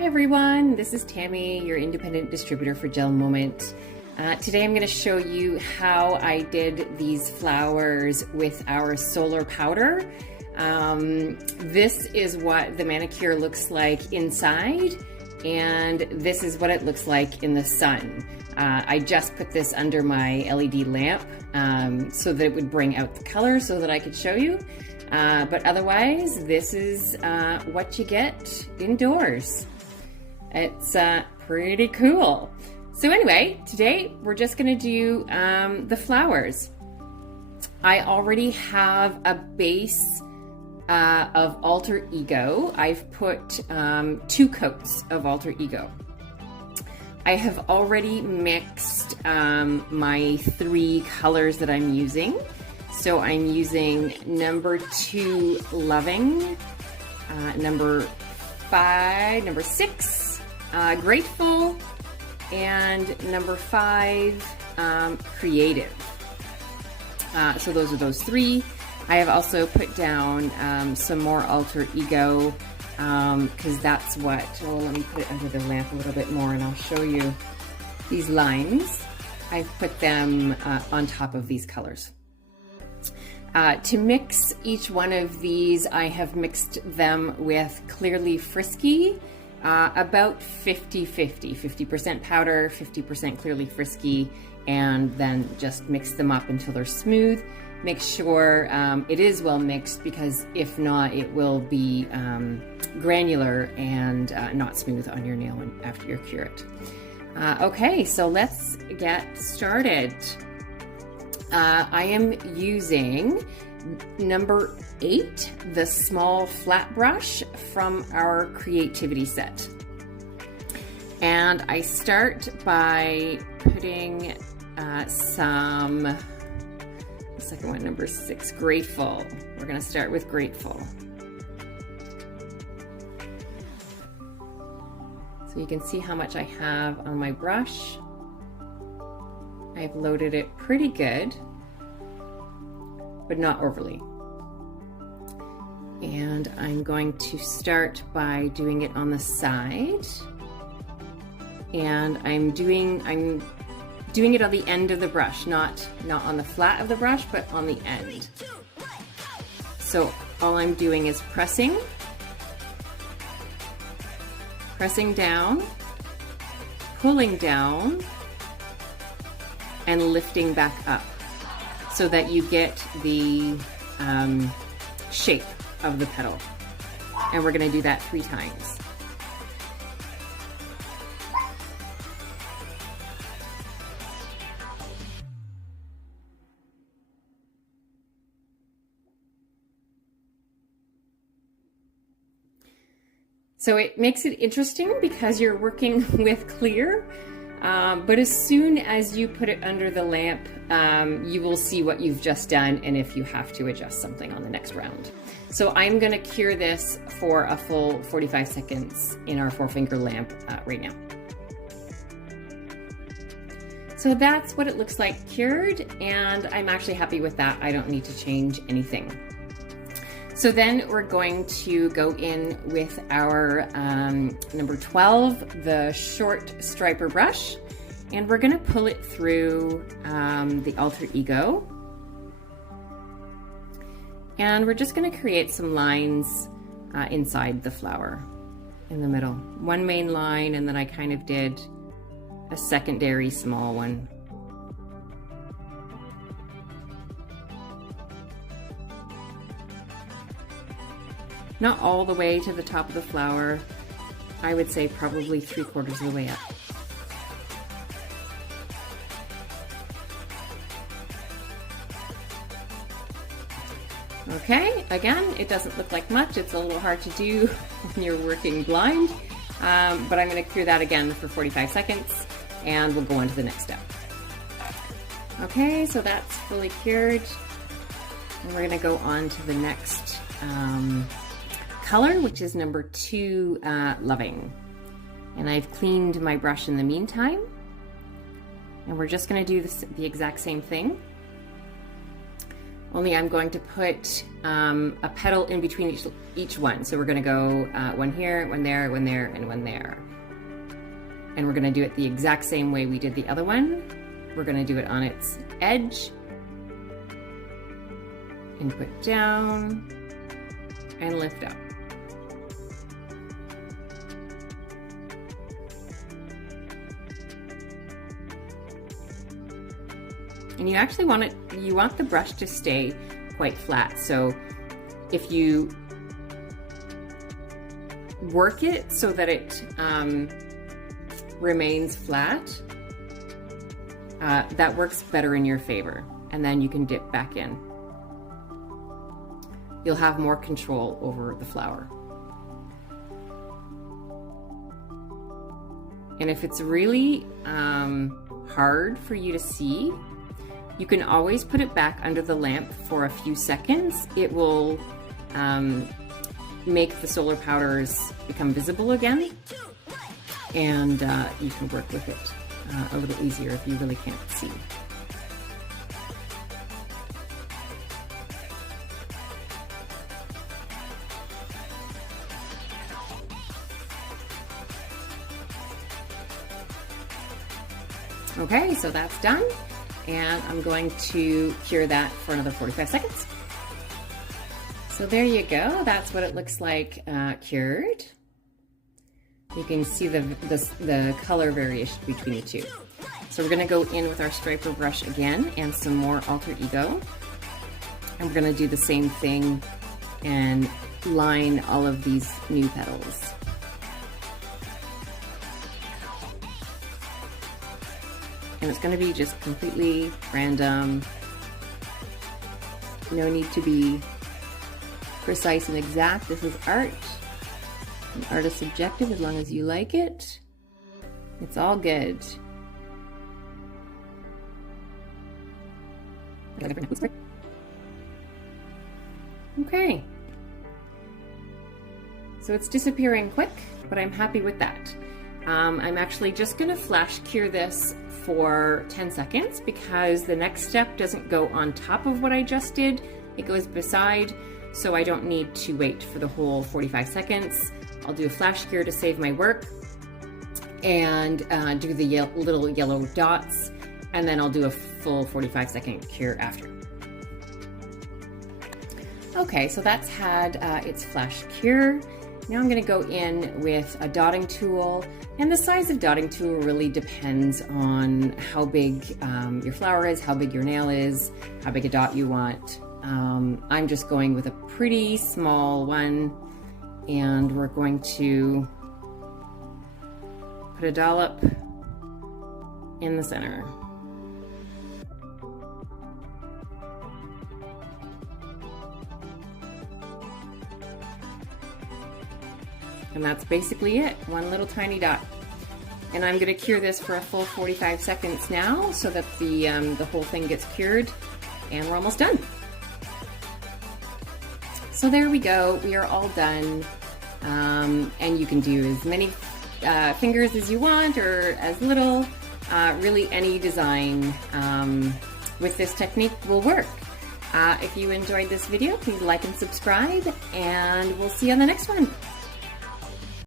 Hi everyone, this is Tammy, your independent distributor for GelMoment. Today I'm going to show you how I did these flowers with our solar powder. This is what the manicure looks like inside, and this is what it looks like in the sun. I just put this under my LED lamp so that it would bring out the color so that I could show you. But otherwise, this is what you get indoors. It's pretty cool. So anyway, today we're just gonna do the flowers. I already have a base of Alter Ego. I've put 2 coats of Alter Ego. I have already mixed my 3 colors that I'm using. So I'm using number 2, Loving, number 6, Grateful, and number 5, Creative. So those are those 3. I have also put down some more Alter Ego because that's what, oh, let me put it under the lamp a little bit more and I'll show you these lines. I've put them on top of these colors. To mix each one of these, I have mixed them with Clearly Frisky, about 50-50, 50% powder, 50% Clearly Frisky, and then just mix them up until they're smooth. Make sure it is well mixed, because if not, it will be granular and not smooth on your nail after you cure it. Okay, so let's get started. I am using number 8, the small flat brush from our creativity set. And I start by putting some, the second one, number 6, Grateful. We're gonna start with Grateful. So you can see how much I have on my brush. I've loaded it pretty good, but not overly. And I'm going to start by doing it on the side. And I'm doing it on the end of the brush, not on the flat of the brush, but on the end. So all I'm doing is pressing down, pulling down, and lifting back up so that you get the shape of the petal. And we're going to do that 3 times. So it makes it interesting because you're working with clear. But as soon as you put it under the lamp, you will see what you've just done and if you have to adjust something on the next round. So I'm going to cure this for a full 45 seconds in our 4-finger lamp right now. So that's what it looks like cured, and I'm actually happy with that. I don't need to change anything. So then we're going to go in with our number 12, the short striper brush, and we're going to pull it through the Alter Ego. And we're just going to create some lines inside the flower in the middle. One main line, and then I kind of did a secondary small one. Not all the way to the top of the flower. I would say probably 3/4 of the way up. Okay, again, it doesn't look like much. It's a little hard to do when you're working blind, but I'm going to cure that again for 45 seconds, and we'll go on to the next step. Okay, so that's fully cured, and we're going to go on to the next color, which is number 2, Loving. And I've cleaned my brush in the meantime, and we're just going to do the exact same thing. only I'm going to put a petal in between each one. So we're going to go one here, one there, one there, and one there. And we're going to do it the exact same way we did the other one. We're going to do it on its edge, and put down, and lift up. And you actually you want the brush to stay quite flat. So if you work it so that it remains flat, that works better in your favor. And then you can dip back in. You'll have more control over the flower. And if it's really hard for you to see, you can always put it back under the lamp for a few seconds. It will make the solar powders become visible again, and you can work with it a little easier if you really can't see. Okay, so that's done. And I'm going to cure that for another 45 seconds. So there you go. That's what it looks like cured. You can see the color variation between the two. So we're going to go in with our striper brush again and some more Alter Ego. And we're going to do the same thing and line all of these new petals. And it's going to be just completely random. No need to be precise and exact. This is art. And art is subjective as long as you like it. It's all good. Okay. So it's disappearing quick, but I'm happy with that. I'm actually just going to flash cure this for 10 seconds because the next step doesn't go on top of what I just did. It goes beside, so I don't need to wait for the whole 45 seconds. I'll do a flash cure to save my work and do the little yellow dots, and then I'll do a full 45-second cure after. Okay, so that's had its flash cure. Now I'm going to go in with a dotting tool, and the size of dotting tool really depends on how big your flower is, how big your nail is, how big a dot you want. I'm just going with a pretty small one, and we're going to put a dollop in the center. And that's basically it, one little tiny dot. And I'm gonna cure this for a full 45 seconds now so that the whole thing gets cured, and we're almost done. So there we go, we are all done. And you can do as many fingers as you want or as little. Really any design with this technique will work. If you enjoyed this video, please like and subscribe, and we'll see you on the next one.